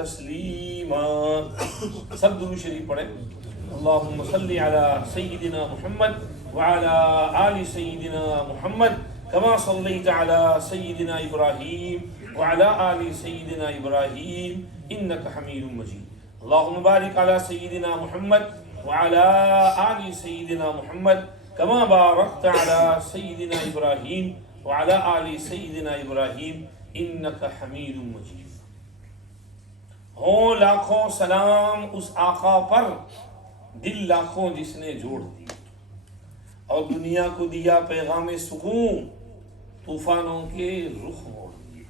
तस्लीमा। सब दुरूद शरीफ पढ़ें। अल्लाहुम्मा सल्ली अला सय्यिदिना मुहम्मद व अला आलि सय्यिदिना मुहम्मद कमा सल्लैता अला सय्यिदिना इब्राहीम व अला आलि सय्यिदिना इब्राहीम इन्नका हमीदुम मजीद। अल्लाहुम्मा बारिक अला सय्यिदिना मुहम्मद व अला आलि सय्यिदिना मुहम्मद कमा बारकता अला सय्यिदिना इब्राहीम व अला आलि सय्यिदिना इब्राहीम इन्नका हमीदुम मजीद। हो लाखों सलाम उस आका पर, दिल लाखों जिसने जोड़ दी और दुनिया को दिया पैगाम सुकून, तूफानों के रुख मोड़ दिए।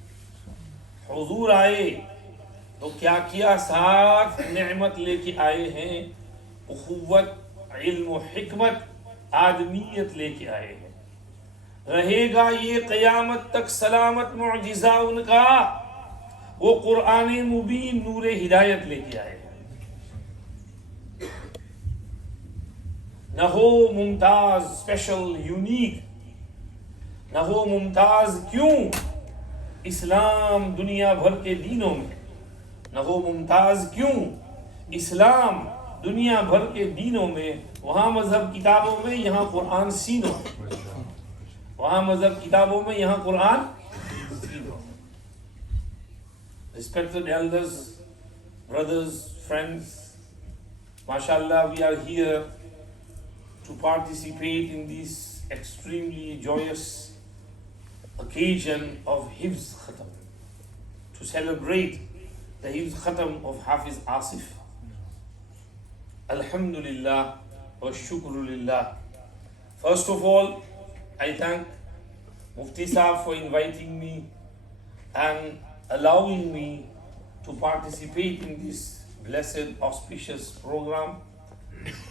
हुजूर आए तो क्या किया, साथ नेमत लेके आए हैं, उखुव्वत, इल्म व हिकमत, आदमियत लेके आए हैं। रहेगा ये क़यामत तक सलामत मुअजिज़ा उनका, वो कुरान मुबीन नूर हिदायत लेके आए हैं। न हो मुमताज स्पेशल यूनिक, न हो मुमताज क्यों इस्लाम दुनिया भर के दीनों में, न हो मुमताज क्यों इस्लाम दुनिया भर के दीनों में। वहाँ मजहब किताबों में, यहाँ कुरान सीनों में। वहाँ मजहब किताबों में, यहाँ कुरान सीनों में। Respected elders, brothers, friends, mashallah, we are here to participate in this extremely joyous occasion of Hifz Khatam, to celebrate the Hifz Khatam of Hafiz Asif. Alhamdulillah wa shukrulillah. First of all, I thank Mufti Sahab for inviting me and allowing me to participate in this blessed, auspicious program.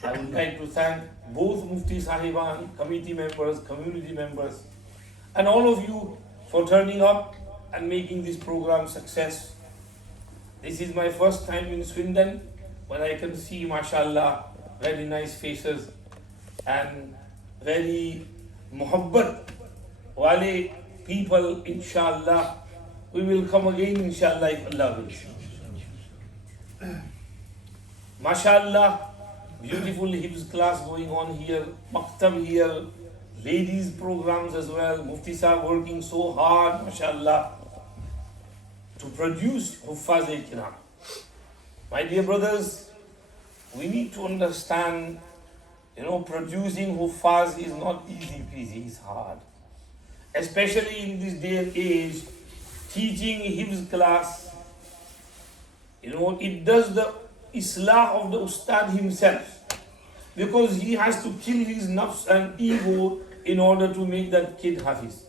I would like to thank both Mufti Sahiban, committee members, community members, and all of you for turning up and making this program success. This is my first time in Swindon, when I can see, mashallah, very nice faces and very muhabbat wale people. Inshallah, we will come again, inshallah, if Allah wills. Mashallah, beautiful Hifz class going on here, maktab here, ladies programs as well. Mufti Sahab working so hard, mashallah, to produce Huffaz al-Kiram. My dear brothers, we need to understand, producing Huffaz is not easy peasy, it's hard. Especially in this day and age, teaching Hifz class, it does the islah of the ustad himself, because he has to kill his nafs and ego in order to make that kid Hafiz.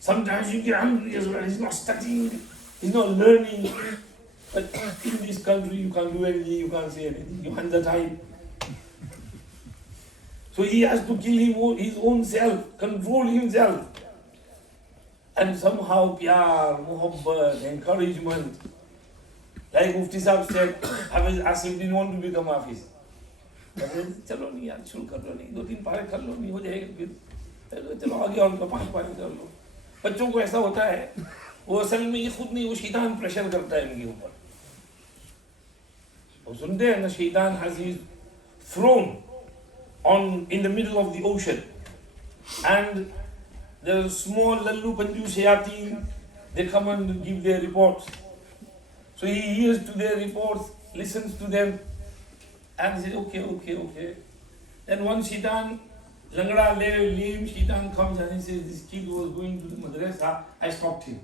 Sometimes you get angry as well, he's not studying, he's not learning. But in this country you can't do anything, you can't say anything, you hand the time. So he has to kill his own self, control himself. And somehow pyar, muhabbat, encouragement. Like Mufti Sahab said, Hafiz Asif didn't want to become Hafiz. चलो नहीं यार, शुरू कर लो, नहीं 2-3 पारे कर लो, नहीं हो जाएगा फिर चलो आगे और 5 पारे कर लो। बच्चों को ऐसा होता है, वो असल में ये खुद नहीं, वो शैतान प्रेशर करता है इनके ऊपर। वो सुनते हैं ना, शैतान has his throne in the middle of the ocean, and the small lallu panju shayateen, they come and give their reports. So he hears to their reports, listens to them, and says, okay. Then one shaitan, langda lame shaitan comes and he says, this kid was going to the madrasa, I stopped him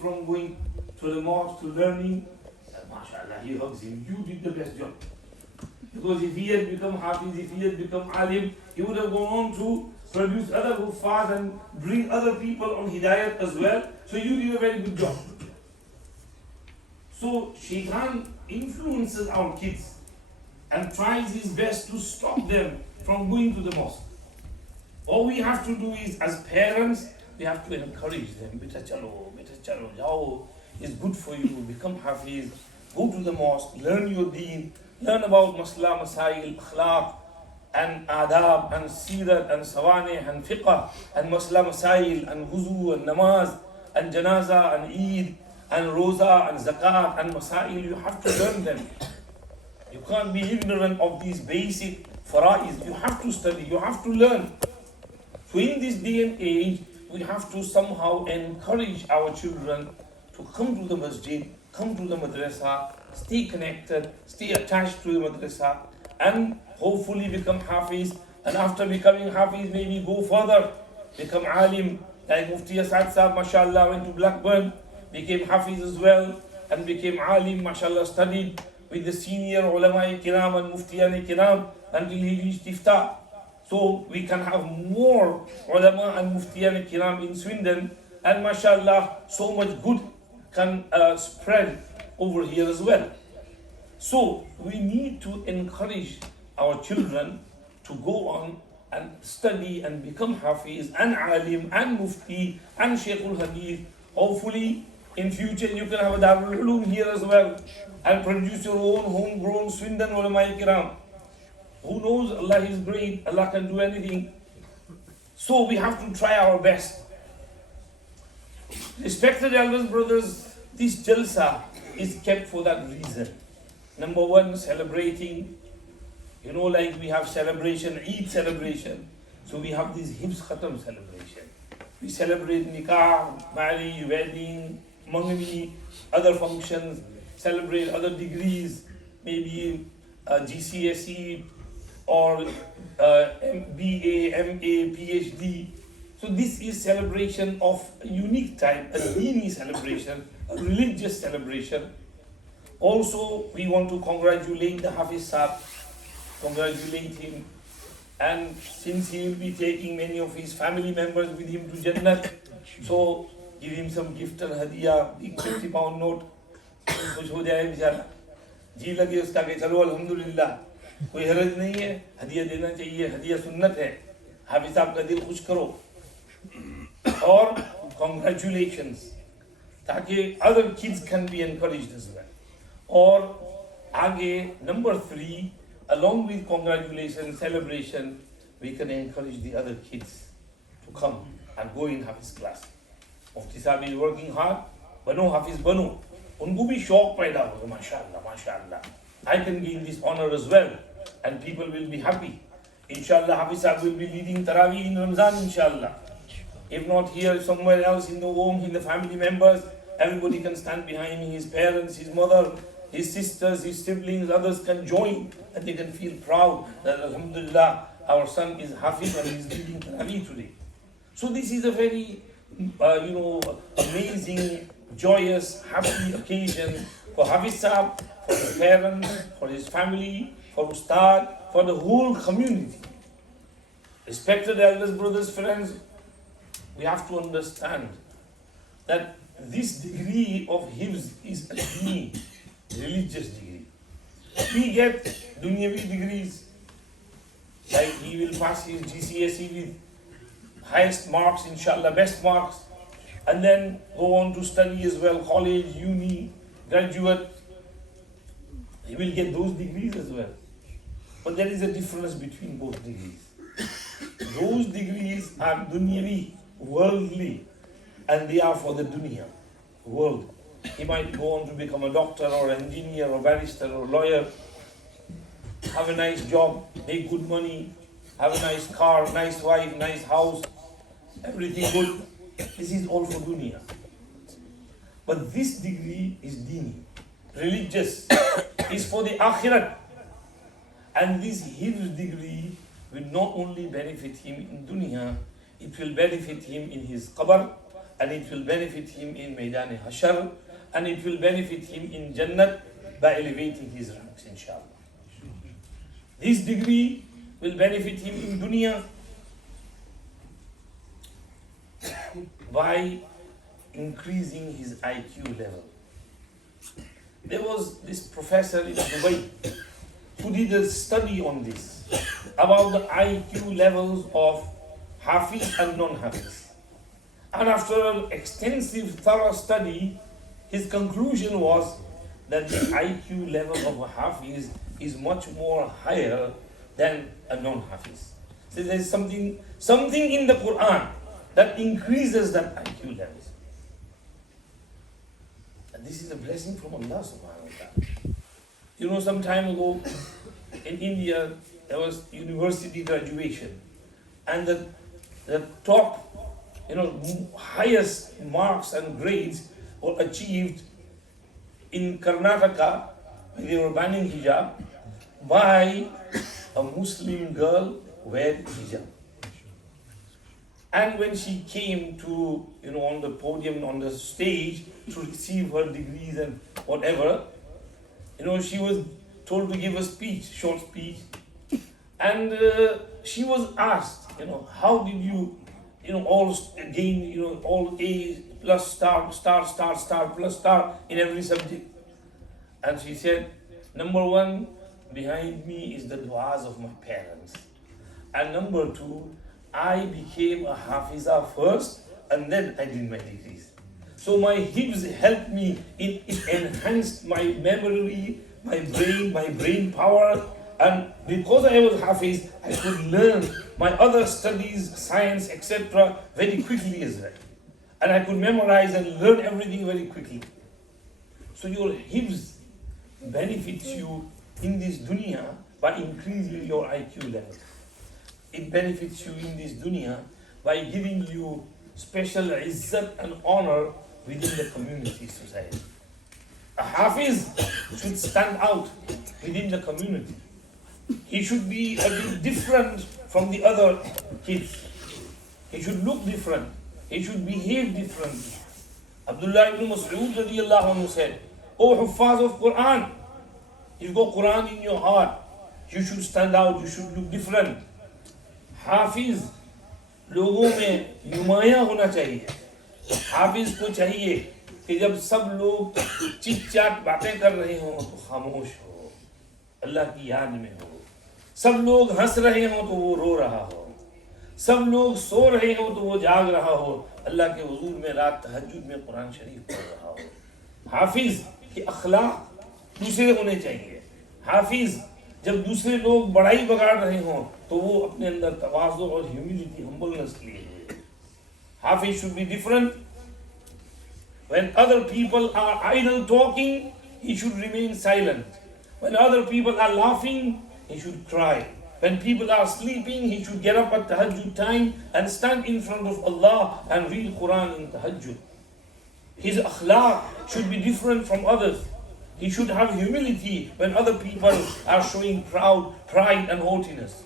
from going to the mosque, to learning. And mashallah, he hugs him. You did the best job. Because if he had become Hafiz, if he had become Alim, he would have gone on to produce other Huffaz and bring other people on Hidayat as well. So you did a very good job. So Shaitan influences our kids and tries his best to stop them from going to the mosque. All we have to do is, as parents, we have to encourage them. Beta chalo, jao, it's good for you, become Hafiz, go to the mosque, learn your deen, learn about masla, masail, akhlaq, and adab, and sirat, and sawaneh, and fiqh, and masla, masail, and wuzu, and namaz, and janaza, and Eid, and roza and zakat and masail, you have to learn them. You can't be ignorant of these basic fara'is. You have to study, you have to learn. So in this day and age, we have to somehow encourage our children to come to the masjid, come to the madrasa, stay connected, stay attached to the madrasa, and hopefully become Hafiz. And after becoming Hafiz, maybe go further, become alim. Like Mufti Asad Sahab, mashallah, went to Blackburn, became Hafiz as well, and became alim, mashallah, studied with the senior ulama kiram and muftiyan kiram until he reached Iftah. So we can have more ulama and muftiyan kiram in Swindon, and mashallah, so much good can spread over here as well. So we need to encourage our children to go on and study and become Hafiz and Alim and Mufti and Shaykhul Hadith. Hopefully in future you can have a Darul Ulum here as well and produce your own homegrown Swindon ulama kiram. Who knows, Allah is great, Allah can do anything. So we have to try our best. Respected elders, brothers, this jalsa is kept for that reason. Number one, celebrating. You know, like we have celebration, Eid celebration. So we have this Hifz Khatam celebration. We celebrate nikah, marriage, wedding, mangani, other functions, celebrate other degrees, maybe GCSE or BA, MA, PhD. So this is celebration of a unique type, a dini celebration, a religious celebration. Also, we want to congratulate the Hafiz Sahab, congratulate him, and since he will be taking many of his family members with him to Jannah, so give him some gift and hadiya, big 50-pound note, कुछ हो जाए बेचारा, जी लगे उसका कि चलो अल्हम्दुलिल्लाह, कोई हरज नहीं है, हदिया देना चाहिए, हदिया सुन्नत है, हाफिज साहब का दिल खुश करो, और congratulations, ताकि other kids can be encouraged as well. Or आगे number 3, along with congratulations, celebration, we can encourage the other kids to come and go in Hafiz class. Mufti Sahib is working hard, bano Hafiz bano. उनको भी शौक पैदा होगा, माशाअल्लाह, माशाअल्लाह. I can gain this honor as well, and people will be happy. Inshallah, Hafiz Sahib will be leading Taraweeh in Ramzan, inshallah. If not here, somewhere else in the home, in the family members, everybody can stand behind him, his parents, his mother, his sisters, his siblings, others can join, and they can feel proud that alhamdulillah, our son is Hafiz and he is leading Taraweeh today. So this is a very, amazing, joyous, happy occasion for Hafiz Sahib, for his parents, for his family, for Ustad, for the whole community. Respected elders, brothers, friends, we have to understand that this degree of Hifz is a degree, religious degree. We get dunyavi degrees, like he will pass his GCSE with highest marks, inshallah, best marks, and then go on to study as well, college, uni, graduate. He will get those degrees as well. But there is a difference between both degrees. Those degrees are dunyavi, worldly, and they are for the dunya, world. He might go on to become a doctor or engineer or barrister or lawyer, have a nice job, make good money, have a nice car, nice wife, nice house, everything good. This is all for dunya. But this degree is dini, religious, is for the akhirat. And this Hifz degree will not only benefit him in dunya, it will benefit him in his qabr, and it will benefit him in Maidan Hashar, and it will benefit him in Jannah by elevating his ranks, inshallah. This degree will benefit him in dunya by increasing his IQ level. There was this professor in Dubai who did a study on this, about the IQ levels of Hafiz and non-Hafiz. And after extensive, thorough study, his conclusion was that the IQ level of a Hafiz is much more higher than a non-Hafiz. So there is something in the Quran that increases that IQ levels. this is a blessing from Allah subhanahu wa ta'ala. You know, some time ago in India, there was university graduation, and the top, highest marks and grades were achieved in Karnataka, when they were banning hijab, by a Muslim girl who wearing hijab. And when she came to, on the podium, on the stage, to receive her degrees and whatever, she was told to give a speech, short speech. And she was asked, how did you, all gain, all A plus star, star, star, star, plus star in every subject. And she said, number one, behind me is the du'as of my parents. And number two, I became a Hafiza first, and then I did my degrees. So my Hifz helped me, it enhanced my memory, my brain power, and because I was Hafiz, I could learn my other studies, science, etc. very quickly as well. And I could memorize and learn everything very quickly. So your Hifz benefits you in this dunya by increasing your IQ level. It benefits you in this dunya by giving you special izzat and honor within the community, society. A Hafiz should stand out within the community. He should be a bit different from the other kids. He should look different. He should behave differently. Abdullah ibn Mas'ud radiyallahu anhu said, "O Huffaz of Quran, you've got Quran in your heart. You should stand out. You should look different." हाफिज लोगों में नुमाया होना चाहिए. हाफिज को चाहिए कि जब सब लोग चिट चाट बातें कर रहे हों तो खामोश हो, अल्लाह की याद में हो. सब लोग हंस रहे हों तो वो रो रहा हो. सब लोग सो रहे हों तो वो जाग रहा हो, अल्लाह के हुजूर में रात तहज्जुद में कुरान शरीफ पढ़ रहा हो. हाफिज के अखलाक दूसरे होने चाहिए. हाफिज जब दूसरे लोग बड़ाई बगाड़ रहे हों तो वो अपने अंदर तवाज़ु और ह्यूमिलिटी, हम्बलनेस लिए. Hafiz should be different. When other people are idle talking, he should remain silent. When other people are laughing, he should cry. When people are sleeping, he should get up at tahajjud time and stand in front of Allah and read Quran in tahajjud. His akhlaq should be different from others. He should have humility when other people are showing pride and haughtiness.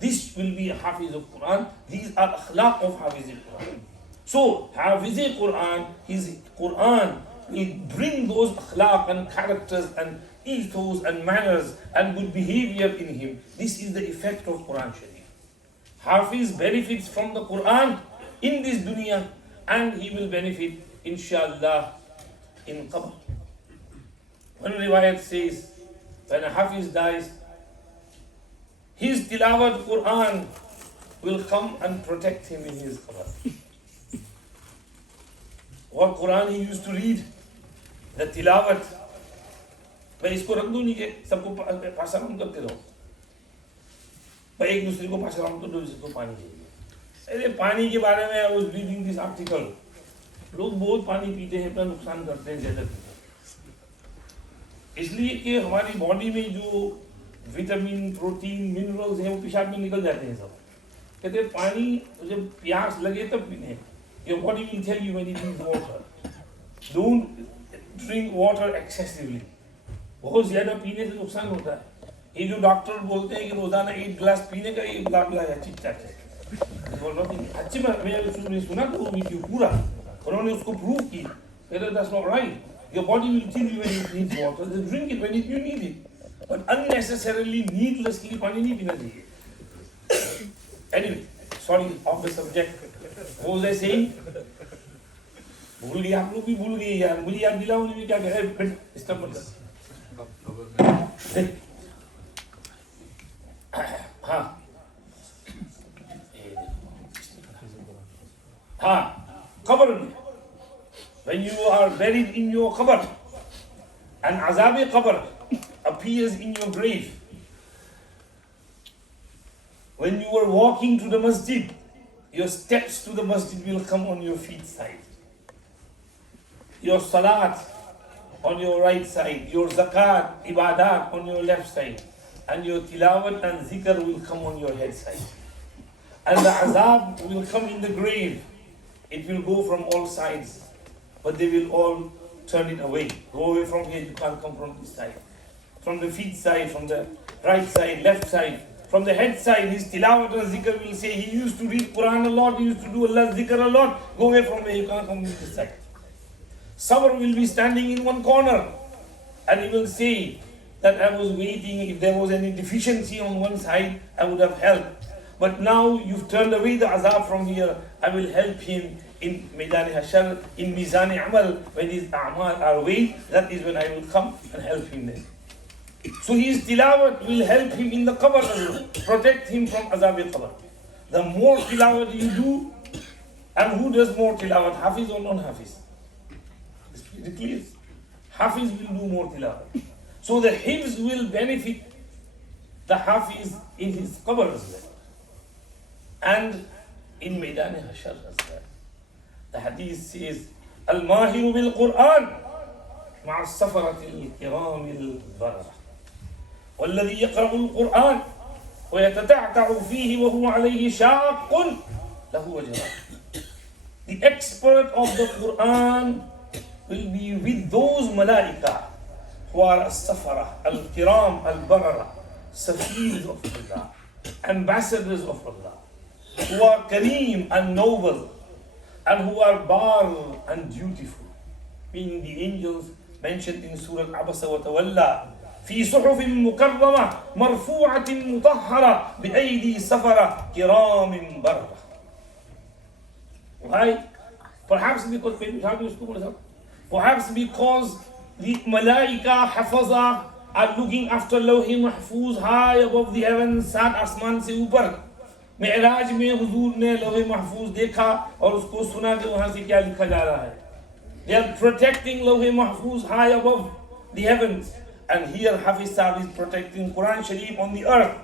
This will be a Hafiz of Quran. These are akhlaq of Hafiz al-Quran. So, Hafiz al-Quran, his Quran will bring those akhlaq and characters and ethos and manners and good behavior in him. This is the effect of Quran Sharif. Hafiz benefits from the Quran in this dunya, and he will benefit, inshallah, in qabr. One riwayat says, when a Hafiz dies, his tilawat Quran will come and protect him in his qabr. What Quran he used to read, the tilawat. मैं इसको रख दूं नहीं कि सबको पासाराम करते रहो. भाई एक दूसरे को पासाराम कर दो जिसको पानी चाहिए. अरे पानी के बारे में I was reading this article. लोग बहुत पानी पीते हैं, अपना नुकसान करते हैं ज्यादा. इसलिए कि हमारी बॉडी में जो विटामिन, प्रोटीन, मिनरल्स हैं वो पेशाब में निकल जाते हैं सब. कहते हैं पानी जब प्यास लगे तब पीने. Your body will tell you when you drink water. Don't drink water excessively. बहुत ज्यादा पीने से नुकसान होता है. ये जो डॉक्टर बोलते हैं कि रोजाना 1 गिलास पीने का, 1 गिलास है ठीक ठाक है. बोल रहा हूँ अच्छी बात. मैंने सुना था वो वीडियो पूरा, उन्होंने उसको प्रूव की. कहते that's not right. Your body will tell you when you need water. Just drink it when you need it. But unnecessarily, needlessly पानी नहीं पीना चाहिए. Anyway, sorry, off the subject. What was I saying? भूल गए, आप लोग भी भूल गए यार. मुझे याद दिलाओ नहीं, क्या कह रहे हैं. इसका मतलब हाँ हाँ कब्र में, when you are buried in your qabr and azab qabr appears in your grave, when you are walking to the masjid, your steps to the masjid will come on your feet side. Your salat on your right side, your zakat, ibadat on your left side, and your tilawat and zikr will come on your head side. And the azab will come in the grave. It will go from all sides, but they will all turn it away. Go away from here, you can't come from this side. From the feet side, from the right side, left side, from the head side, his tilawat and zikr will say, he used to read Quran a lot, he used to do Allah's zikr a lot. Go away from here, you can't come from this side. Sabr will be standing in one corner, and he will say that I was waiting, if there was any deficiency on one side, I would have helped. But now you've turned away the azab from here, I will help him in Maidan Hashar, in Mizan Amal, when his a'mal are weighed, that is when I will come and help him then. So his tilawat will help him in the qabr as well, protect him from azab al-qabr. The more tilawat you do, and who does more tilawat, Hafiz or non-Hafiz? It's pretty clear. Hafiz will do more tilawat. So the Hifz will benefit the Hafiz in his qabr as well. And in Maidan Hashar as well. The hadith says, Al-Mahiru bil-Quran ma'a as-safarati al-kiram al-barara. والذي يقرأ القرآن ويتتعتع فيه وهو عليه شاق له وجهان. The expert of the Quran will be with those malaika who are as-safara, al-kiram, al-barara, safirs of Allah, ambassadors of Allah, who are kareem and noble, and who are bar and dutiful, meaning the angels mentioned in Surah Abasa wa Tawalla, في صحف مكرمة مرفوعة مطهرة بأيدي سفرة كرام بررة. Why? Perhaps because the Malaika Hafaza are looking after Lawh Mahfuz high above the heavens, सात आसमान से ऊपर. मेराज में हुजूर ने लौह महफूज देखा और उसको सुना कि वहां से क्या लिखा जा रहा है. They are protecting lawh mahfuz high above the heavens, and here Hafiz Sahib is protecting Quran Sharif on the earth.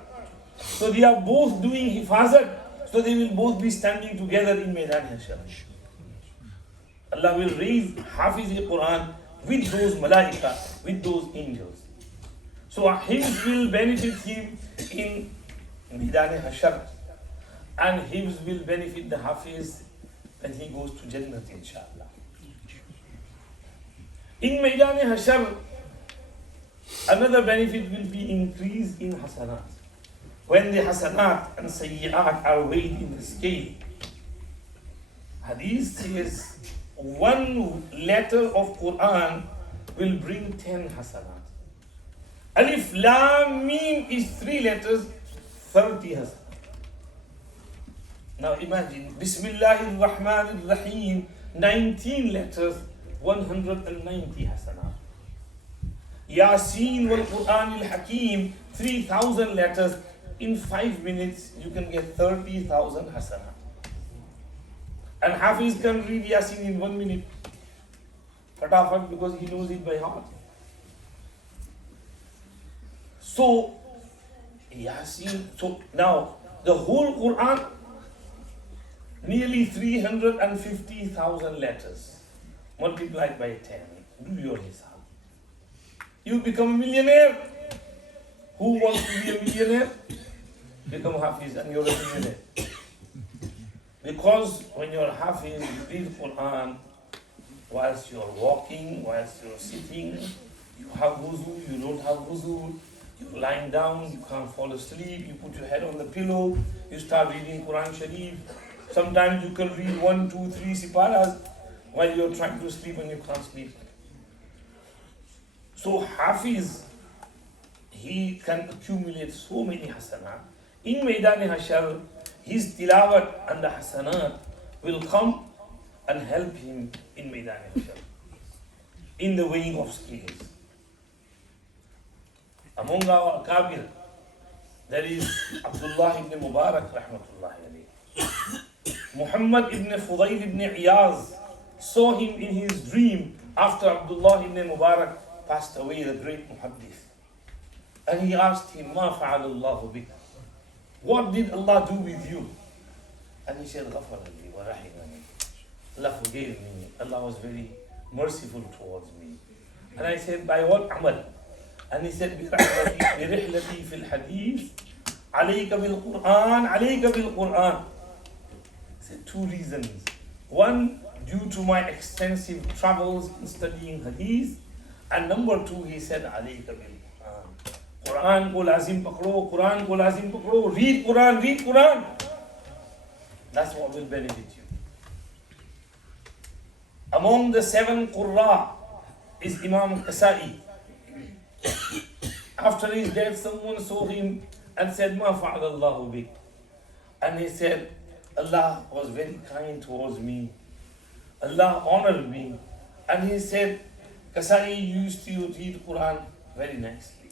So they are both doing hifazat, so they will both be standing together in Maidan Hashar. Allah will raise Hafiz Quran with those malaika, with those angels. So Hifz will benefit him in Maidan Hashar, and Hifz will benefit the Hafiz when he goes to Jannah, inshallah. In Maidan Hashar, another benefit will be increase in hasanat. When the hasanat and sayyi'at are weighed in the scale, hadith says one letter of Quran will bring 10 hasanat. Alif Lam Mim is 3 letters, 30 hasanat. Now imagine, Bismillahir Rahmanir Rahim, 19 letters, 190 hasanat. Yasin wal Quran al Hakim, 3,000 letters. In 5 minutes, you can get 30,000 hasanat. And Hafiz can read Yasin in 1 minute. Fatafat, because he knows it by heart. So, Yasin, so now, the whole Quran, nearly 350,000 letters, multiplied by 10. Do your hisab. You become a millionaire. Who wants to be a millionaire? Become Hafiz and you're a millionaire. Because when you're Hafiz, you read Quran whilst you're walking, whilst you're sitting, you have wuzu, you don't have wuzu, you're lying down, you can't fall asleep, you put your head on the pillow, you start reading Quran Sharif. Sometimes you can read 1, 2, 3 siparas while you're trying to sleep and you can't sleep. So Hafiz, he can accumulate so many hasanat. In Maidan Hashar, his tilawat and the hasanat will come and help him in Maidan Hashar, in the weighing of scales. Among our Kabir, there is Abdullah ibn Mubarak, rahmatullahi alayhi. Muhammad ibn Fudayl ibn Iyaz saw him in his dream after Abdullah ibn Mubarak passed away, the great muhaddith. And he asked him, Ma fa'ala Allahu bika? What did Allah do with you? And he said, Ghafara li wa rahimani. Allah forgave me. Allah was very merciful towards me. And I said, by what amal? And he said, بِرِحْلَتِي فِي الْحَدِيثِ عَلَيْكَ بِالْقُرْآنِ عَلَيْكَ بِالْقُرْآنِ. I said, two reasons. One, due to my extensive travels in studying hadith. And number two, he said, عَلَيْكَ بِالْقُرْآنِ. Quran ko lazim pakro, Quran ko lazim pakro, read Quran, read Quran. That's what will benefit you. Among the 7 Qurra is Imam Kasai. After his death, someone saw him and said, Ma fa'al Allahu bik. And he said, Allah was very kind towards me. Allah honored me. And he said, Kasai used to read Quran very nicely.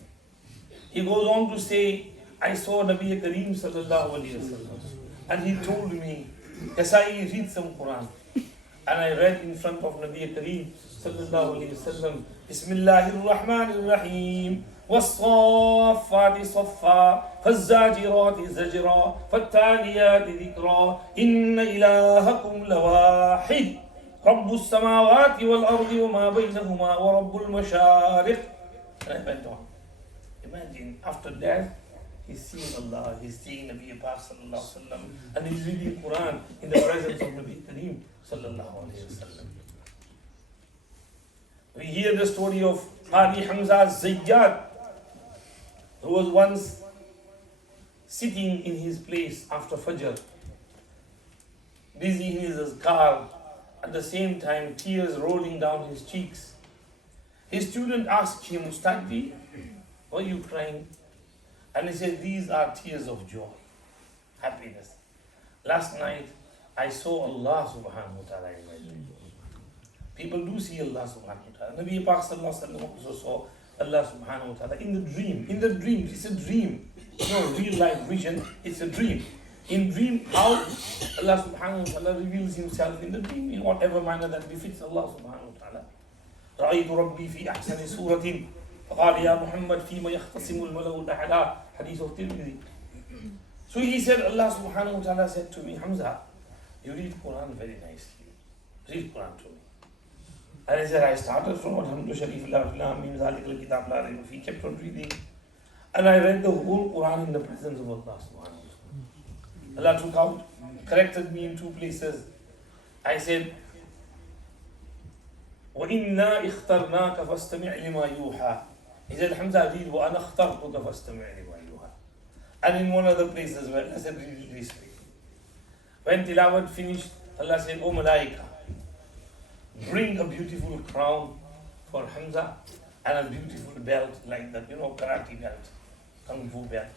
He goes on to say, I saw Nabi Kareem sallallahu alayhi wasallam, and he told me, Kasai, read some Quran. And I read in front of Nabi Kareem sallallahu alayhi wasallam, Bismillahir Rahmanir Rahim, والصافات صفا فالزاجرات زجرا فالتاليات ذكرا إن إلهكم لواحد رب السماوات والأرض وما بينهما ورب المشارق. And I went on. Imagine, after death, he's seeing Allah, he's seeing Nabi Pak sallallahu alaihi wasallam, and he's reading Quran in the presence of Nabi Kareem sallallahu alaihi wasallam. We hear the story of Qadi Hamza Zayyad, who was once sitting in his place after Fajr, busy in his azkar, at the same time tears rolling down his cheeks. His student asked him, Ustadi, why are you crying? And he said, these are tears of joy, happiness. Last night, I saw Allah subhanahu wa ta'ala in my dream. People do see Allah subhanahu wa ta'ala. Nabi Pak sallallahu alaihi wasallam also saw Allah subhanahu wa ta'ala in the dream. In the dream, it's a dream. It's not a real life vision, it's a dream. In dream, how Allah subhanahu wa ta'ala reveals himself in the dream in whatever manner that befits Allah subhanahu wa ta'ala. رَأَيْتُ رَبِّي فِي أَحْسَنِ سُورَةٍ فَقَالَ يَا مُحَمَّدْ فِيمَ يَخْتَصِمُ الْمَلَوُ الْأَعْلَى. Hadith of Tirmidhi. So he said, Allah subhanahu wa ta'ala said to me, Hamza, you read Quran very nicely. Read Quran to me. And I said, I started from Alhamdu Sharif Allah Mim Zalik al-Kitab la Rayba Fi, kept on reading. And I read the whole Quran in the presence of Allah subhanahu wa ta'ala. Allah took out, corrected me in 2 places. I said, وَإِنَّا اِخْتَرْنَاكَ فَاسْتَمِعْ لِمَا يُوحَى. He said, Hamza, read وَأَنَا اخْتَرْتُكَ فَاسْتَمِعْ لِمَا يُوحَى. And in one other place as well, I said, read it this way. When Tilawat finished, Allah said, O Malaika, bring a beautiful crown for Hamza and a beautiful belt like that, karate belt, kung fu belt,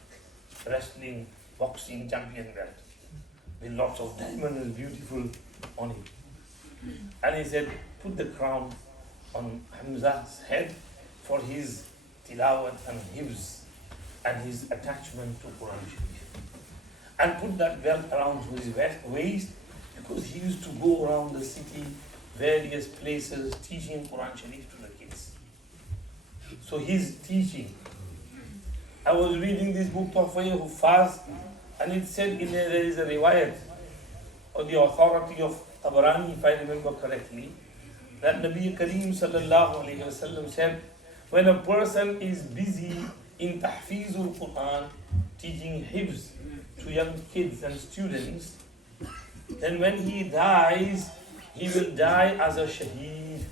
wrestling, boxing champion belt, with lots of diamonds, beautiful on it. And he said, put the crown on Hamza's head for his tilawat and hifz and his attachment to Quran Sharif. And put that belt around his waist, because he used to go around the city, various places, teaching Quran Sharif to the kids. So he's teaching. I was reading this book of Huffaz, and it said in there is a riwayat of the authority of Tabarani, if I remember correctly, that Nabi Kareem sallallahu alayhi wasallam said, when a person is busy in tahfizul Quran, teaching hifz to young kids and students, then when he dies, he will die as a shaheed.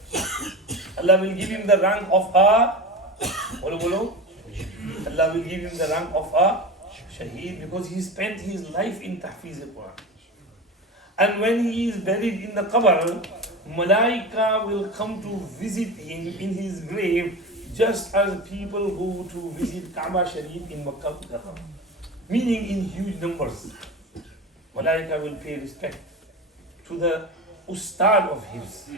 Allah will give him the rank of a, Allah will give him the rank of a shaheed, because he spent his life in tahfiz al-Quran. And when he is buried in the qabr, Malaika will come to visit him in his grave, just as people go to visit Kaaba Sharif in Makkah, meaning in huge numbers. Malaika will pay respect to the Ustad of Hifz.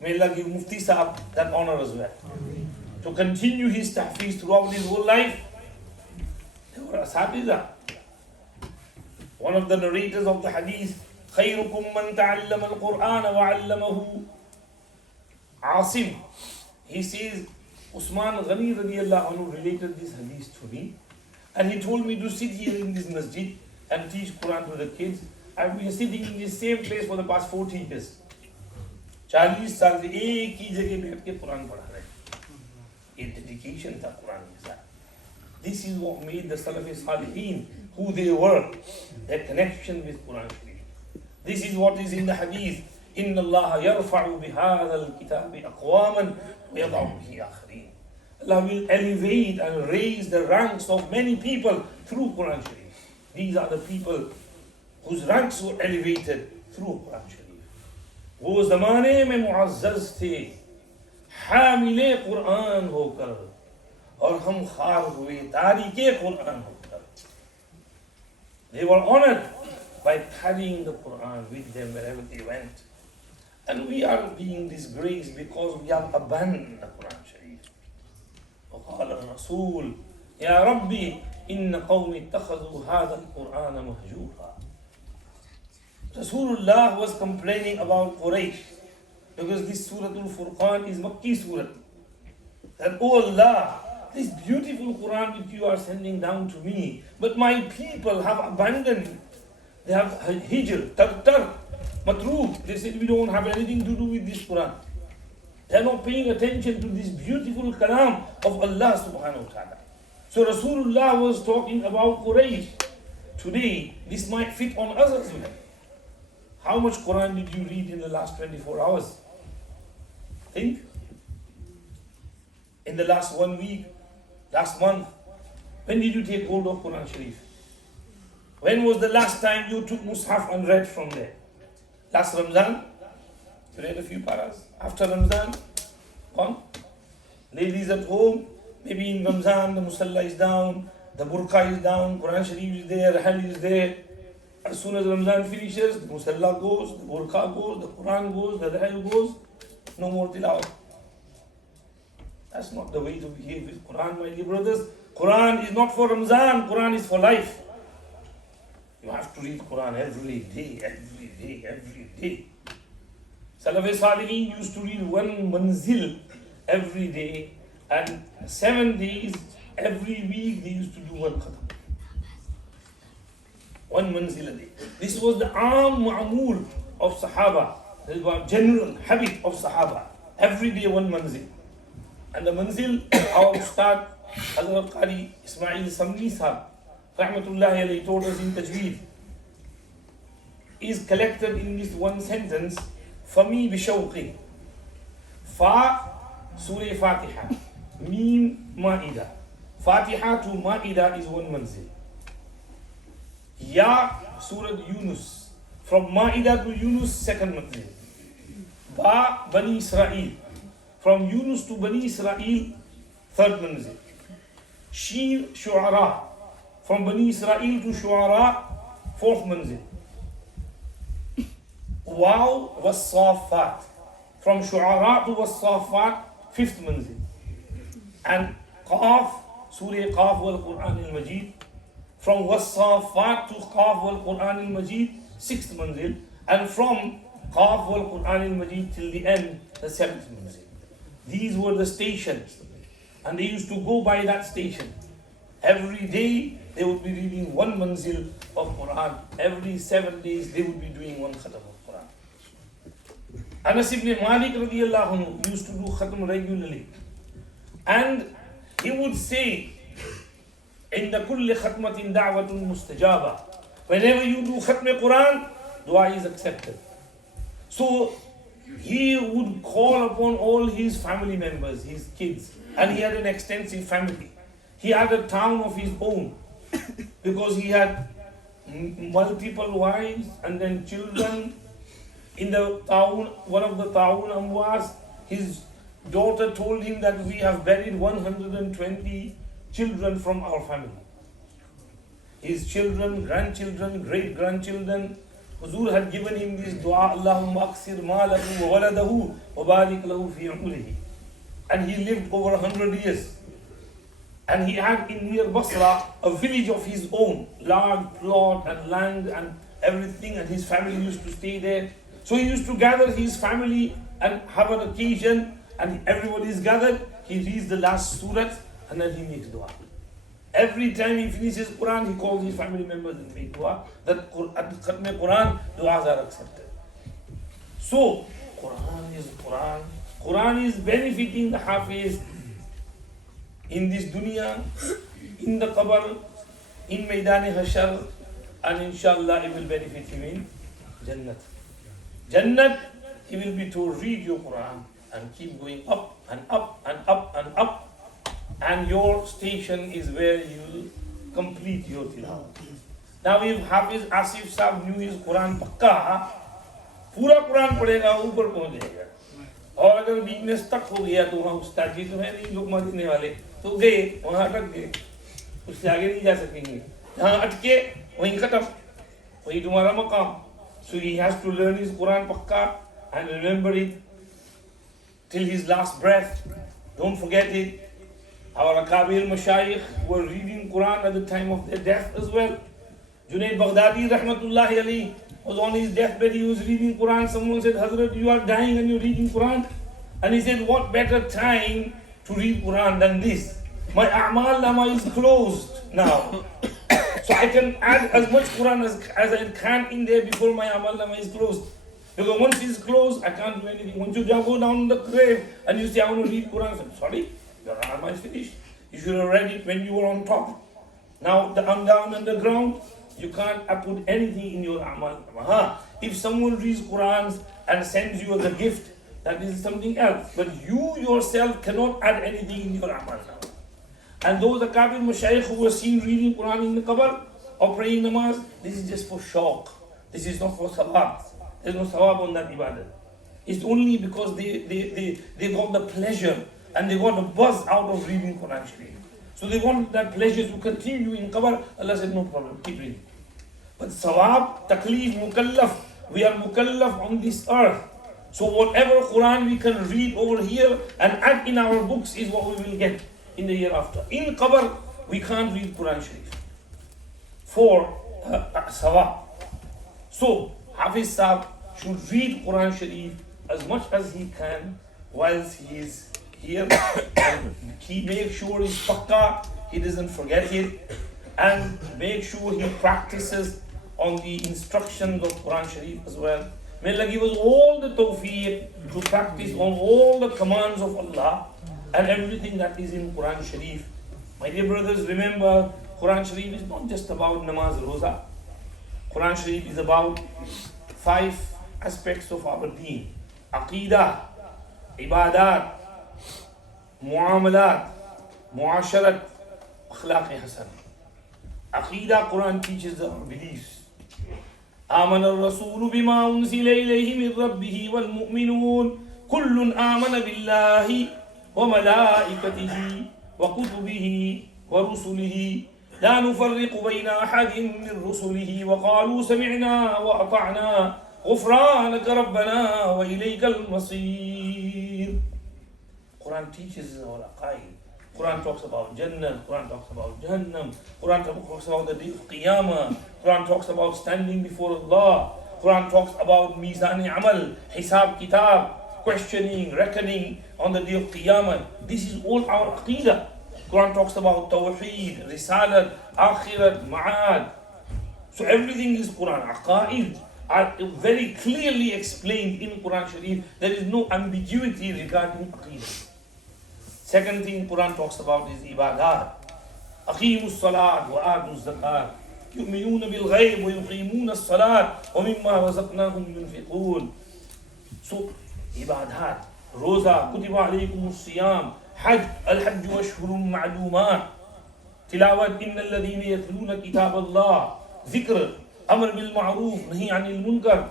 May Allah give Mufti Sahab that honor as well. To continue his tahfiz throughout his whole life. They were Asatiza. One of the narrators of the hadith, خَيْرُكُمْ مَنْ تَعَلَّمَ الْقُرْآنَ وَعَلَّمَهُ Asif. He says, Usman Ghani radiallahu anhu related this hadith to me, and he told me to sit here in this masjid and teach Quran to the kids. I've been sitting in the same place for the past 40 years. 40 साल से एक ही जगह बैठ के कुरान पढ़ा रहे हैं. a dedication to Quran is that. This is what made the Salafi Salihin who they were, their connection with Quran Sharif. This is what is in the Hadith. إِنَّ اللَّهَ يَرْفَعُ بِهَذَا الْكِتَابِ أَقْوَامًا وَيَضَعُ بِهِ آخَرِينَ. Allah will elevate and raise the ranks of many people through Quran Sharif. These are the people whose ranks were elevated through Quran Sharif. वो ज़माने में मुअज़्ज़ज़ थे, हामिले कुरान होकर, और हम खार हुए तारीके कुरान होकर. They were honored by carrying the Quran with them wherever they went. And we are being disgraced because we have abandoned the Quran Sharif. وقال الرسول يا ربي إن قومي اتخذوا هذا القرآن مهجورا. Rasulullah was complaining about Quraysh because this Surah Al-Furqan is Makki Surah. That, oh Allah, this beautiful Quran which you are sending down to me, but my people have abandoned. They have hijr, tartar, matruk. They said we don't have anything to do with this Quran. They are not paying attention to this beautiful kalam of Allah subhanahu wa ta'ala. So Rasulullah was talking about Quraysh. Today, this might fit on us as well. How much Quran did you read in the last 24 hours? Think. In the last 1 week, last month, when did you take hold of Quran Sharif? When was the last time you took Mus'haf and read from there? Last Ramzan? You read a few paras. After Ramzan? Gone. Ladies at home, maybe in Ramzan the Musalla is down, the burqa is down, Quran Sharif is there, Rahal is there. As soon as Ramzan finishes, the Musalla goes, the burqa goes, the Quran goes, the Rahal goes. No more tilawat. That's not the way to behave with Quran, my dear brothers. Quran is not for Ramzan, Quran is for life. You have to read Quran every day, every day, every day. Salafi Salihin used to read one manzil every day, and 7 days every week they used to do one khatam. One manzil a day. This was the ma'amul of Sahaba. This was general habit of Sahaba. Every day one manzil. And the manzil, our Ustad, Hazrat Qari Ismail Samni Sahab, Rahmatullahi alayhi, told us in Tajweed, is collected in this one sentence, Fami bishawqi. Fa, Surah Fatiha. Mim, Ma'idah. Fatiha to Ma'idah is one manzil. Ya, Surah Yunus. From Ma'idah to Yunus, second manzil. Ba, Bani Israel. From Yunus to Bani Israel, third manzil. Sheen, Shu'ara. From Bani Israel to Shu'ara, fourth manzil. Waw was Safat. From Shu'ara to was Safat, fifth manzil. And Qaf, Surah Qaf wal Quran al Majid. From was-Safat to Qaf wal Quran al Majid, sixth manzil. And from Qaf wal Quran al Majid till the end, the seventh manzil. These were the stations. And they used to go by that station. Every day they would be reading one manzil of Quran. Every 7 days they would be doing one khatam of Quran. Anas ibn Malik radiyallahu anhu used to do khatam regularly. And he would say, Inda kulli khatmatin da'watun mustajaba. Whenever you do khatm Quran, dua is accepted. So he would call upon all his family members, his kids, and he had an extensive family. He had a town of his own because he had multiple wives and then children. In the town, one of the town Amwas, his daughter told him that we have buried 120 children from our family. His children, grandchildren, great-grandchildren. Huzur had given him this dua, Allahumma aksir malahu wa waladahu wa barik lahu fi umrihi. And he lived over 100 years. And he had in near Basra a village of his own, large plot and land and everything, and his family used to stay there. So he used to gather his family and have an occasion, and everybody is gathered. He reads the last surah and then he makes dua. Every time he finishes Quran, he calls his family members and makes dua. That at Khatme Quran, duas are accepted. So, Quran is Quran. Quran is benefiting the Hafiz. in this dunya, in the qabr, in Maidan Hashar, and inshallah it will benefit him in Jannah. Jannah, he will be to read your Quran and keep going up and up and up and up. And your station is where you will complete your tilawah. Now if Hafiz Asif Sahab knew his Quran pakka, पूरा कुरान पढ़ेगा ऊपर पहुंच जाएगा. और अगर weakness तक हो गया तो वहाँ उस्ताद जी तो है नहीं लोग मारने वाले, तो गए वहाँ अटक गए, उससे आगे नहीं जा सकेंगे. जहाँ अटके वहीं खत्म, वही तुम्हारा मकाम. So he has to learn his Quran pakka and remember it till his last breath. Don't forget it. Our Akabir Mashayikh were reading Quran at the time of their death as well. Junaid Baghdadi Rahmatullahi Ali was on his deathbed, he was reading Quran. Someone said, Hazrat, you are dying and you're reading Quran? And he said, what better time to read Quran than this? My A'mal Nama is closed now. So I can add as much Quran as I can in there before my Amal Nama is closed. Because once it's closed, I can't do anything. Once you go down in the grave and you say, I want to read Quran, I say, sorry, your Amal is finished. You should have read it when you were on top. Now I'm down on the ground. You can't put anything in your Amal. If someone reads Quran and sends you as a gift, that is something else. But you yourself cannot add anything in your Amal. And those Akabir Mashayikh who were seen reading Quran in the qabr or praying namaz, this is just for shauq. This is not for sawab. There's no sawab on that ibadah. It's only because they got the pleasure and they got the buzz out of reading Quran Sharif. So they want that pleasure to continue in qabr. Allah said, no problem, keep reading. But sawab, taklif, mukallaf, we are mukallaf on this earth. So whatever Quran we can read over here and add in our books is what we will get in the hereafter. In qabr, we can't read Quran Sharif for sawab. So Hafiz Sahab should read Quran Sharif as much as he can whilst he is here. And he make sure he's pakka, he doesn't forget it, and make sure he practices on the instructions of Quran Sharif as well. May Allah give us all the tawfiq to practice on all the commands of Allah and everything that is in Quran Sharif. My dear brothers, remember, Quran Sharif is not just about namaz roza. Quran Sharif is about 5 aspects of our deen: Aqidah, Ibadat, Muamalat, Muasharat, Akhlaq Hasan. Aqidah, Quran teaches our beliefs. آمن الرسول بما أنزل إليه من ربه والمؤمنون كل آمن بالله وملائكته وكتبه ورسله لا نفرق بين أحد من رسله وقالوا سمعنا وأطعنا غفرانك ربنا وإليك المصير. Quran teaches our aqaid. Quran talks about Jannah, Quran talks about Jahannam, Quran talks about the day of Qiyamah, Quran talks about standing before Allah, Quran talks about Mizan Amal, Hisab Kitab, questioning, reckoning on the day of Qiyamah. This is all our Aqidah. Quran talks about Tawheed, Risalat, Akhirat, Ma'ad. So everything is Quran. Aqaid are very clearly explained in Quran Sharif. There is no ambiguity regarding Aqidah. Second thing Quran talks about is ibadat. Aqimus salat wa atuz zakat. Yu'minuna bil ghayb wa yuqimuna as-salat wa mimma razaqnahum yunfiqun. So ibadat, roza, kutiba alaykumus siyam, hajj, al-hajj wa ashhurun ma'lumat. Tilawat innal ladhina yatluna kitab Allah, zikr, amr bil ma'ruf, nahi 'anil munkar.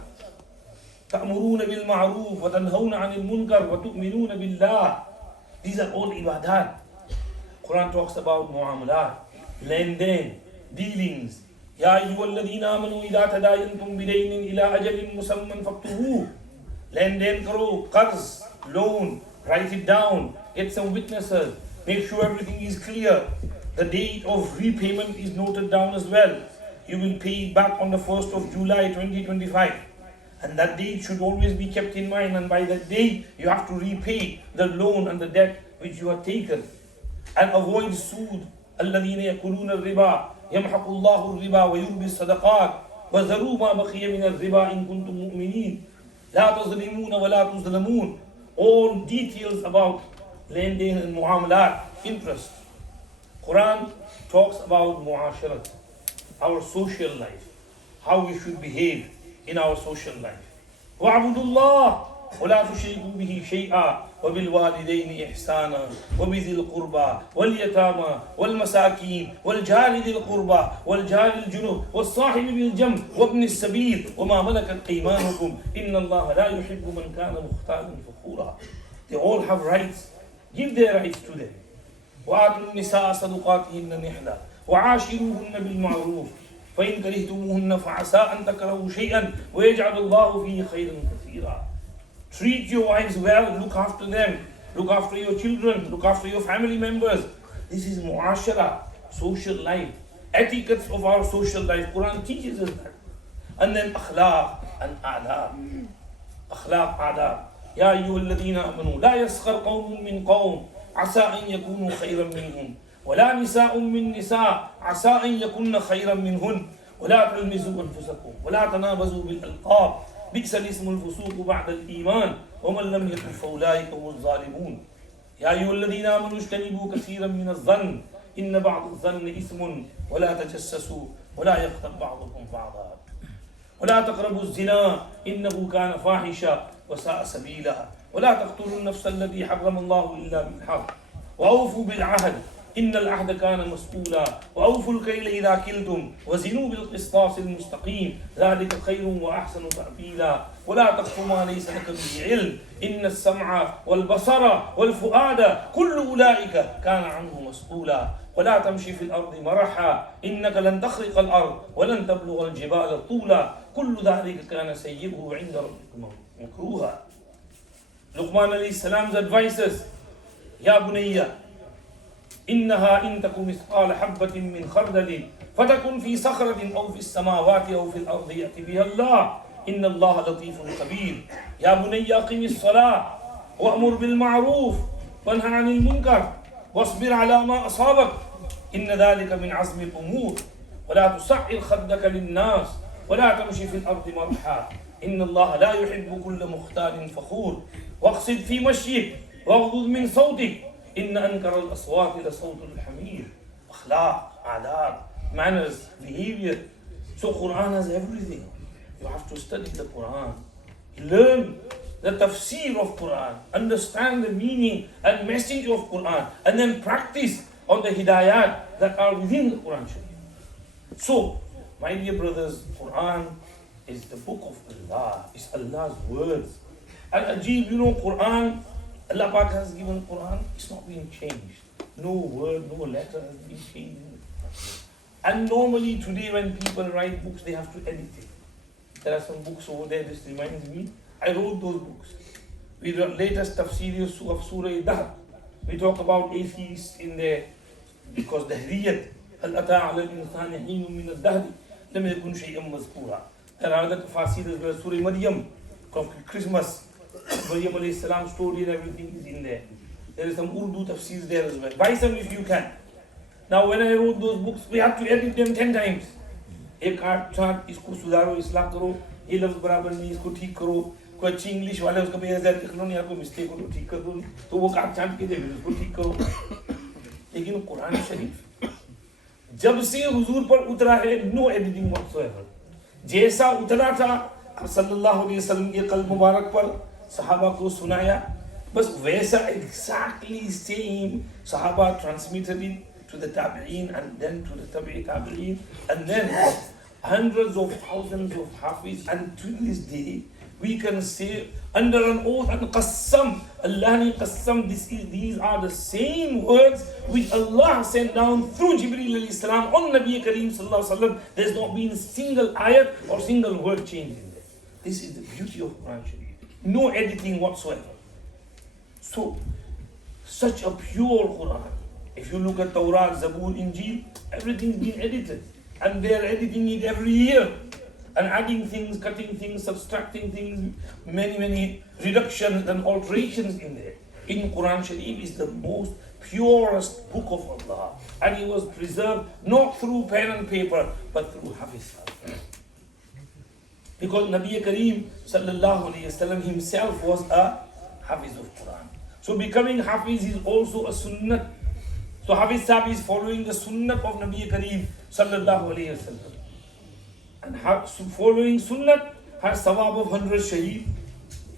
Ta'muruna bil ma'ruf wa tanhauna 'anil munkar wa tu'minuna billah. These are all ibadat. Quran talks about muamalat, lending, dealings. Ya ayyuhalladhina amanu idha tadayantum bidaynin ila ajalin musamman faktuhu. Lending karo, qarz, loan, write it down, get some witnesses, make sure everything is clear. The date of repayment is noted down as well. You will pay it back on the 1st of July 2025. And that date should always be kept in mind, and by that date you have to repay the loan and the debt which you have taken. And avoid sood. الَّذِينَ يَأْكُلُونَ الرِّبَا يَمْحَقُ اللَّهُ الرِّبَا وَيُرْبِي الصَّدَقَاتِ وَذَرُوا مَا بَقِيَ مِنَ الرِّبَا إِن كُنتُم مُؤْمِنِينَ لَا تَظْلِمُونَ وَلَا تُظْلَمُونَ. All details about lending and muamalat, interest. Quran talks about muasharat, our social life, how we should behave in our social life. وَاعْبُدُوا اللَّهَ وَلَا تُشْرِكُوا بِهِ شَيْئًا وَبِالْوَالِدَيْنِ إِحْسَانًا وَبِذِي الْقُرْبَى وَالْيَتَامَى وَالْمَسَاكِينِ وَالْجَارِ ذِي الْقُرْبَى وَالْجَارِ الْجُنُبِ وَالصَّاحِبِ بِالْجَنبِ وَابْنِ السَّبِيلِ وَمَا مَلَكَتْ أَيْمَانُكُمْ إِنَّ اللَّهَ لَا يُحِبُّ مَنْ كَانَ مُخْتَالًا فَخُورًا. They all have rights. Give their rights to them. وَآتُوا النِّسَاءَ صَدُقَاتِهِنَّ نِحْلًا وَعَاشِرُوهُنَّ بِالْمَعْرُوفِ فإن كرهتموهن فعسى أن تكرهوا شيئا ويجعل الله فيه خيرا كثيرا. Treat your wives well, look after them, look after your children, look after your family members. This is muashara, social life, etiquettes of our social life. Quran teaches us that. And then akhlaq and adab. Akhlaq, adab. يا أيها الذين آمنوا لا يسخر قوم من قوم عسى أن يكونوا خيرا منهم ولا نساء من نساء عسى أن يكن خيرا منهن ولا تلمزوا أنفسكم ولا تنابزوا بالألقاب بئس الاسم الفسوق بعد الإيمان ومن لم يتب فأولئك هم الظالمون. يا أيها الذين آمنوا اجتنبوا كثيرا من الظن إن بعض الظن إثم ولا تجسسوا ولا يغتب بعضكم بعضا ولا تقربوا الزنا إنه كان فاحشا وساء سبيلا ولا تقتلوا النفس التي حرم الله إلا بالحق وأوفوا بالعهد إن العهد كان مسؤولا وأوفوا الكيل إذا كلتم وزنوا بالقسطاس المستقيم ذلك خير وأحسن تأويلا ولا تقف ما ليس لك به علم إن السمع والبصر والفؤاد كل أولئك كان عنه مسؤولا ولا تمشي في الأرض مرحا إنك لن تخرق الأرض ولن تبلغ الجبال طولا كل ذلك كان سيئه عند ربك مكروها. Luqman alayhi salam's advices: Ya bunayya إنها إن تك مثقال حبة من خردل فتكن في صخرة أو في السماوات أو في الأرض يأتي بها الله إن الله لطيف خبير. يا بني أقم الصلاة وأمر بالمعروف وانهى عن المنكر واصبر على ما أصابك إن ذلك من عزم الأمور ولا تصعر خدك للناس ولا تمشي في الأرض مرحا إن الله لا يحب كل مختال فخور واقصد في مشيك واغضض من صوتك إن أنكر الأصوات لصوت الحمير. Akhlaq, adab, manners, behavior. So Quran has everything. You have to study the Quran, learn the tafsir of Quran, understand the meaning and message of Quran, and then practice on the hidayat that are within the Quran Sharif. So, my dear brothers, Quran is the book of Allah. It's Allah's words. Al-Ajib, Quran, Allah Pak has given Quran, it's not being changed. No word, no letter has been changed. And normally today when people write books, they have to edit it. There are some books over there, this reminds me. I wrote those books. We the latest tafsir of Surah Dahr. We talk about atheists in there because Dahriyat. هل أتى على الإنسان حين من الدهر لم يكن شيئا مذكورا. There are other tafsir as well. Surah Maryam, Christmas. Maryam alayhi salam story and everything is in there. There is some Urdu tafsirs there as well. Buy some if you can. Now when I wrote those books, we have to edit them 10 times. एक आठ chart इसको सुधारो, इस्लाह करो, ये लफ्ज बराबर नहीं, इसको ठीक करो. कोई अच्छी इंग्लिश वाले उसका भी ऐसा लिख लो नहीं, आपको मिस्टेक हो तो ठीक कर दो, तो वो काट चाट के दे उसको ठीक करो. लेकिन कुरान शरीफ जब से हुजूर पर उतरा है, नो एडिटिंग व्हाटसोएवर. जैसा उतरा था अब सल्लल्लाहु अलैहि वसल्लम के कल्ब मुबारक पर सहाबा को सुनाया, बस वैसा exactly same सहाबा transmitted it to the tabi'een and then to the tabi'i tabi'een and then hundreds of thousands of Hafiz, and to this day we can say under an oath and qassam, Allah ni qassam, these are the same words which Allah sent down through Jibreel alayhi salam on Nabi Kareem sallallahu alaihi wasallam. There's not been a single ayat or single word changed in there. This is the beauty of Quran Sharif. No editing whatsoever. So, such a pure Quran. If you look at Torah, Zabur, Injil, everything's been edited. And they're editing it every year. And adding things, cutting things, subtracting things, many reductions and alterations in there. In Quran Sharif is the most purest book of Allah. And it was preserved not through pen and paper, but through Hafiz. Because Nabi Kareem sallallahu alayhi wasallam himself was a Hafiz of Quran. So becoming Hafiz is also a sunnah. So Hafiz Sahib is following the sunnah of Nabi Kareem sallallahu alayhi wasallam. And following sunnah has sawab of 100 shaheed.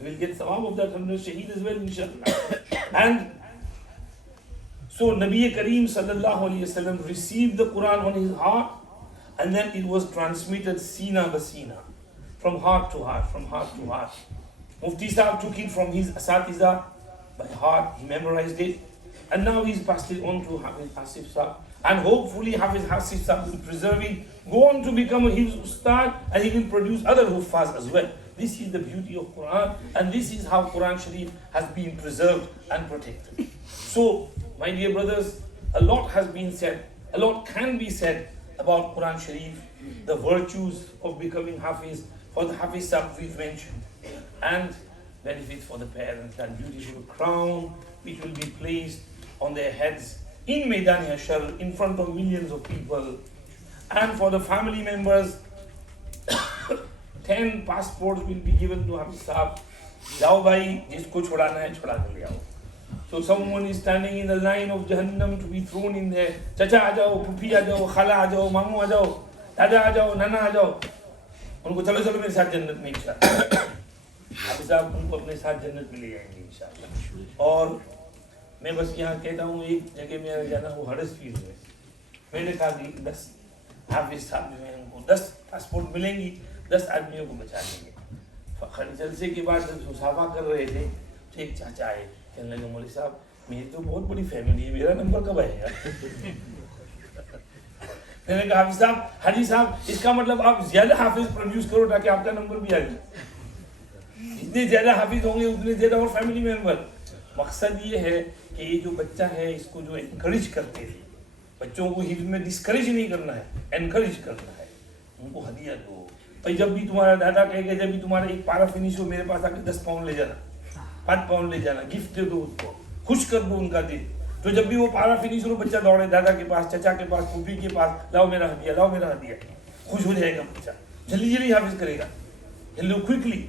We will get sawab of that 100 shaheed as well, inshallah. And so Nabi Kareem sallallahu alayhi wasallam received the Quran on his heart, and then it was transmitted sina basina, from heart to heart, from heart to heart. Mufti Sahib took it from his asatiza by heart, he memorized it, and now he's passed it on to Hafiz Asif Sahib. And hopefully Hafiz Asif Sahib will preserve it, go on to become a Hifz Ustad, and he will produce other Huffaz as well. This is the beauty of Quran, and this is how Quran Sharif has been preserved and protected. So, my dear brothers, a lot has been said, a lot can be said about Quran Sharif, the virtues of becoming Hafiz, for the Hafiz Sahib we've mentioned, and benefits for the parents, that beautiful crown which will be placed on their heads in Maidan Hashar in front of millions of people, and for the family members, 10 passports will be given to Hafiz Sahib. Jao bhai, jisko chhodana hai, chhoda ke le aao. So someone is standing in the line of Jahannam to be thrown in there. Chacha aa jao, pupi aa jao, khala aa jao, mamu aa jao, dada aa jao, nana aa jao. उनको चलो चलो मेरे साथ जन्नत में इंशाअल्लाह. हाफिज साहब उनको अपने साथ जन्नत में ले जाएंगे इंशाअल्लाह. और मैं बस यहाँ कहता हूँ, एक जगह में जाना वो हडर्सफील्ड में, मैंने कहा कि 10 हाफिज साहब जो है उनको 10 पासपोर्ट मिलेंगी, 10 आदमियों को बचा लेंगे. फखर जलसे के बाद जब मुसाफा कर रहे थे तो एक चाचा आए, कहने लगे मौलवी साहब मेरी तो बहुत बड़ी फैमिली है, मेरा नंबर कब आएगा? मैंने कहा हाफिज साहब, हाजी साहब, इसका मतलब आप ज्यादा हाफिज प्रोड्यूस करो ताकि आपका नंबर भी आ जाए. जितने ज्यादा हाफिज होंगे उतने ज्यादा और फैमिली मेंबर. मकसद ये है कि ये जो बच्चा है इसको जो एनकरेज करते थे, बच्चों को हिफ्ज में डिस्करेज नहीं करना है, एनकरेज करना है, उनको हदिया दो. भाई जब भी तुम्हारा दादा कहेगा, जब भी तुम्हारा एक पारा फिनिश हो, मेरे पास आके 10 पाउंड ले जाना, 5 पाउंड ले जाना, गिफ्ट दे दो उसको, खुश कर दो उनका दिल. तो जब भी वो पारा फिनिश हो, बच्चा दौड़े दादा के पास, चचा के पास, पुपी के पास, लाओ मेरा हदिया, लाओ मेरा हदिया. खुश हो जाएगा बच्चा, जल्दी जल्दी हाफिज करेगा, जल्दी क्विकली.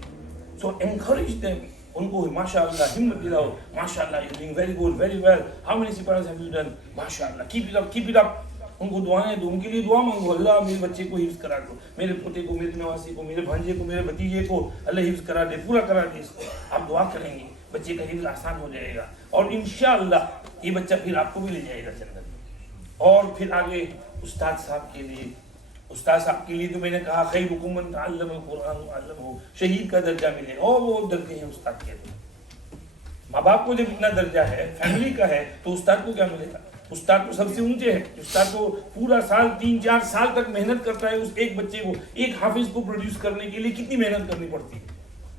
सो एनकरेज देम, उनको माशाअल्लाह हिम्मत दिलाओ. माशाअल्लाह you doing very good, very well, how many सिपारास हैव यू डन, माशाअल्लाह, keep it up, keep it up. उनको दुआएं दो, उनके लिए दुआ मांगो, अल्लाह मेरे बच्चे को हिफ्ज करा दो, मेरे पोते को, मेरे नवासी को, मेरे भांजे को, मेरे भतीजे को अल्लाह हिफ्ज करा दे, पूरा करा दे इसको. आप दुआ करेंगे, बच्चे का हिफ्ज आसान हो जाएगा, और इंशाअल्लाह ये बच्चा फिर आपको भी ले जाएगा जन्नत. और फिर आगे उस्ताद साहब के लिए, उस्ताद साहब के लिए तो मैंने कहा खैरुकुम मन तअल्लमल कुरान व अल्लमहु, शहीद का दर्जा मिलेगा. और वो दर्जे हैं उस्ताद के. माँ बाप को जब इतना दर्जा है, फैमिली का है, तो उस्ताद को क्या मिलेगा? उस्ताद तो सबसे ऊंचे है. उस्ताद तो पूरा साल 3-4 साल तक मेहनत करता है. उस एक बच्चे को, एक हाफिज को प्रोड्यूस करने के लिए कितनी मेहनत करनी पड़ती है.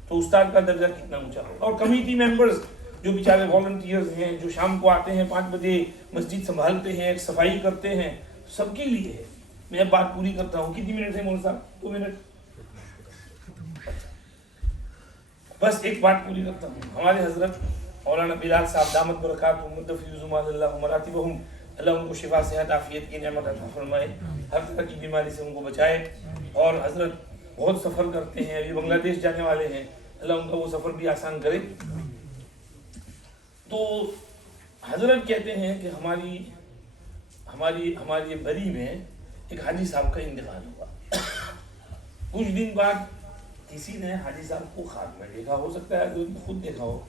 तो उस्ताद का दर्जा कितना ऊंचा होगा. और कमेटी मेंबर्स जो बेचारे वॉलंटियर्स हैं, जो शाम को आते हैं 5 बजे, मस्जिद संभालते हैं, सफाई करते हैं, सबके लिए है. मैं बात पूरी करता हूँ. कितनी मिनट है मौलवी साहब? 2 मिनट. बस एक बात पूरी करता हूँ. हमारे हजरत मौलाना बिलाल साहब दामत बरकातुहुम मुद्दफ़ियुज़ुमाल्लाहु मरातिबहुम, अल्लाह उनको शिफा सेहत आफियत की नेमत अता फरमाए, हर तरह की बीमारी से उनको बचाए. और हजरत बहुत सफ़र करते हैं, अभी बांग्लादेश जाने वाले हैं, अल्लाह उनका वो सफ़र भी आसान करे. तो हजरत कहते हैं कि हमारी बरी में एक हाजी साहब का इंतकाल हुआ. कुछ दिन बाद किसी ने हाजी साहब को ख्वाब में देखा, हो सकता है तो खुद देखा हो.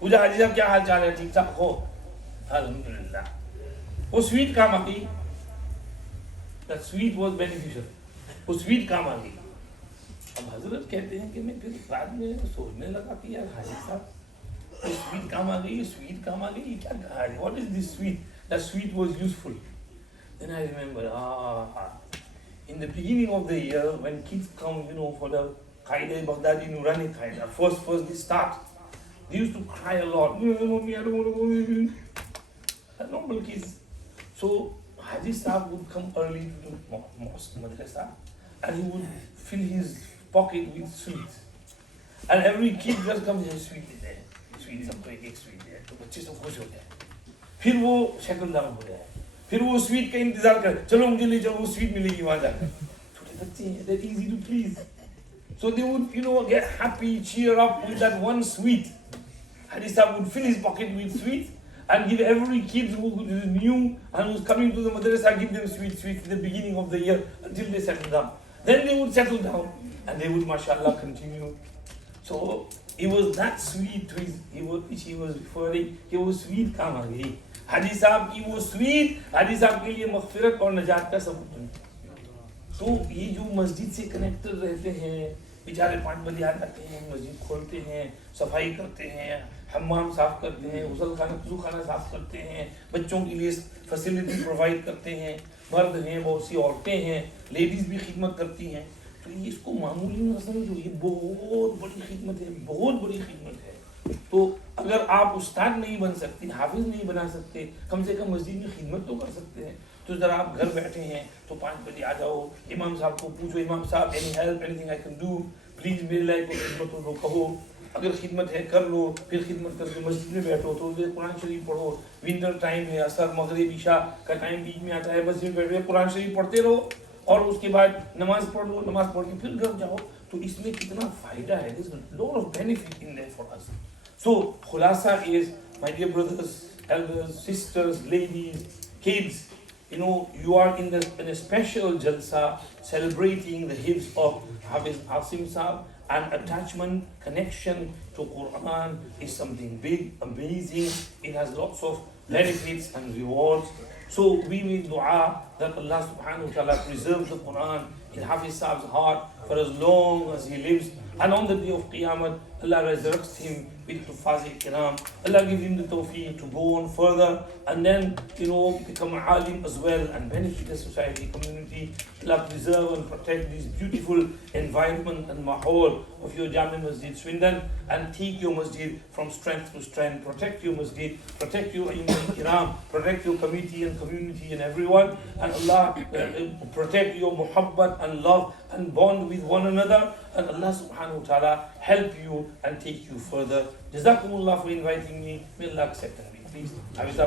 पूछा हाजी साहब क्या हाल चाल है, ठीक ठाक हो? अल्हम्दुलिल्लाह. वो स्वीट काम आ गई. That sweet was beneficial. वो स्वीट काम आ गई. अब हजरत कहते हैं कि मैं फिर बाद में सोचने लगा कि यार हाजी साहब स्वीट काम आ गई, स्वीट काम आ गई, क्या कहा है? What is this sweet? That sweet was useful. Then I remember in the beginning of the year when kids come, you know, for the Qaeda Baghdadi Nurani Qaeda, first they start, they used to cry a lot. Mommy, I don't want to go. Normal kids. So Haji Sahib would come early to the mosque, madrasa, and he would fill his pocket with sweets. And every kid just comes and sweet is there. Sweet सबको एक sweet है, तो बच्चे सब खुश हो जाए. फिर वो शक्ल डाउन हो जाए. फिर वो स्वीट का इंतजार कर, चलो मुझे ले चलो, वो स्वीट मिलेगी वहां जाकर. छोटे बच्चे हैं, they're easy to please. So they would, you know, get happy, cheer up with that one sweet. Haji Sahib would fill his pocket with sweets, and give every kid who is new and who's coming to the madrasa, give them sweets at the beginning of the year until they settle down. Then they would settle down and they would, mashallah, continue. So it was that sweet which he was referring. He was sweet kamagi. Haji Sahib, he was sweet. Haji Sahib के लिए मग़फ़िरत और नजात का सबूत बन. तो ये जो मस्जिद से कनेक्टेड रहते हैं, बेचारे 5 बजे आ जाते हैं, मस्जिद खोलते हैं, सफाई करते हैं, हम्माम साफ करते हैं, गुसल खाना वज़ू खाना साफ करते हैं, बच्चों के लिए फैसिलिटी प्रोवाइड करते हैं, मर्द हैं, बहुत सी औरतें हैं, लेडीज़ भी खिदमत करती हैं. तो ये इसको मामूली न समझो, ये बहुत बड़ी खिदमत है, बहुत बड़ी खिदमत है. तो अगर आप उस्ताद नहीं बन सकते, हाफिज नहीं बना सकते, कम से कम मस्जिद में खिदमत तो कर सकते हैं. तो ज़रा आप घर बैठे हैं तो 5 बजे आ जाओ, इमाम साहब को पूछो, इमाम साहब any help, anything I can do, please मेरे लाइफ को खिदमत हो, कहो. अगर खिदमत है कर लो, फिर खिदमत करके मस्जिद में बैठो, तो कुरान शरीफ पढ़ो. विंटर टाइम है, असर मगरिब ईशा का टाइम बीच में आता है, मस्जिद में बैठो, कुरान शरीफ पढ़ते रहो और उसके बाद नमाज पढ़ लो, नमाज पढ़ के फिर घर जाओ. तो इसमें कितना फ़ायदा है, this lot of benefit in there for us. So खुलासा is, my dear brothers, elders, sisters, ladies, kids, you know, you are in a special jalsa celebrating the hifz of Hafiz Asim Sahab, and attachment, connection to Quran is something big, amazing. It has lots of benefits and rewards. So we make dua that Allah subhanahu wa ta'ala preserves the Quran in Hafiz Sahab's heart for as long as he lives, and on the day of Qiyamah, Allah resurrects him with Huffaz kiram. Allah gives him the tawfiq to go on further and then, you know, become an alim as well and benefit the society, community. Allah preserve and protect this beautiful environment and mahal of your Jamia Masjid Swindon, and take your masjid from strength to strength. Protect your masjid, protect your imam kiram, protect your committee and community and everyone, and Allah protect your muhabbat and love and bond with one another, and Allah subhanahu wa ta'ala help you and take you further. Jazakumullah for inviting me. May Allah accept me. Please, Hafiz.